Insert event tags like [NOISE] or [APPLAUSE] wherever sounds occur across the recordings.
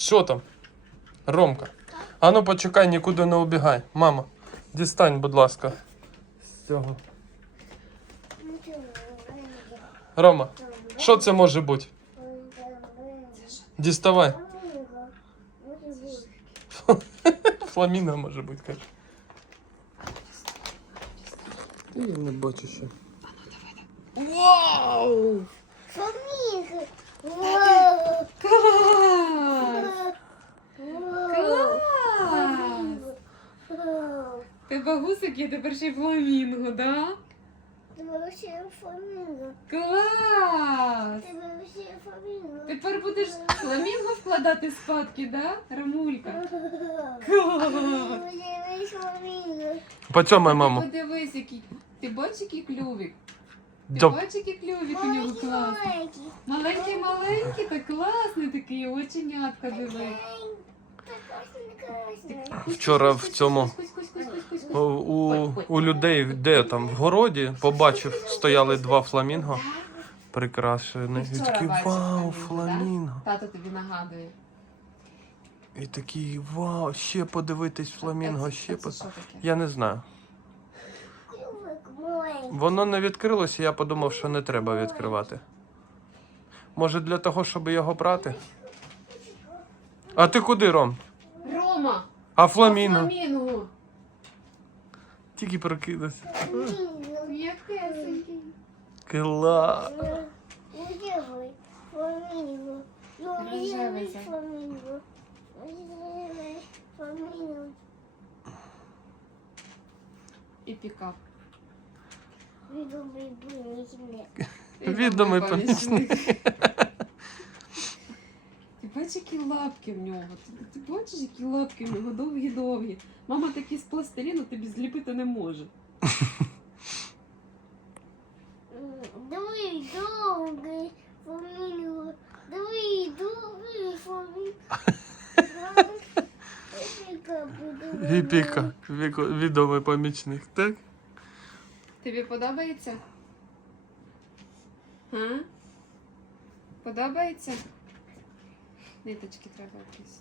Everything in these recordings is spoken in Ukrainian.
Що там? Ромка. Ану почекай, нікуди не убігай. Мама, дістань, будь ласка. З цього. Рома, що це може бути? Діставай. [LAUGHS] Фламінго може бути, каже. Я не бачу ще. Вау! Фламінго! Вау! Клас! Вау! Клас! Вау! Тебе гусик є тепер ще й фламінго, да? Тебе ще фламінго! Клас! Тебе ще фламінго! Тепер будеш фламінго вкладати спадки, да, Рамулька? [LAUGHS] Клас! Ще фламінго! Поцьомай. Подивись, який. Ти бачиш, який клювик? Ти Доб. бачиш, який клювик у нього класний? Маленький, маленький, та класний такий, оченятка диви. Вчора в цьому У, у, у людей, де там, в городі, побачив, стояли два фламінго прикрашені. І такий вау, фламінго. Тато тобі нагадує. І такий вау, ще подивитись фламінго, ще а це по. що таке? Я не знаю. Воно не відкрилося, я подумав, що не треба відкривати. Може для того, щоб його брати? А ти куди, Ром? Рома! А фламінго? Фламінго! Тільки прокинувся. Якесенький. Клас. Рожевий, так. Фламінго. Рожевий фламінго. І пікап. Відомий помічник. Відомий помічник. Лапки в нього? Ти, ти бачиш, які лапки в нього довгі-довгі. Мама такі з пластиліну тобі зліпити не може. Давай довгий фламінго. Давай довгий фламінго. Віпіка, відомий помічник, так? Тобі подобається? А? Подобається? Ниточки треба якісь.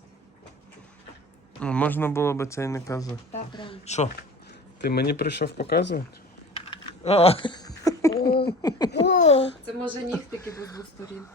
Ну, Можна було би це і не казати. Та прям. Що? Ти мені прийшов показувати? А, О, о. Це може нігтики бо з двох сторін.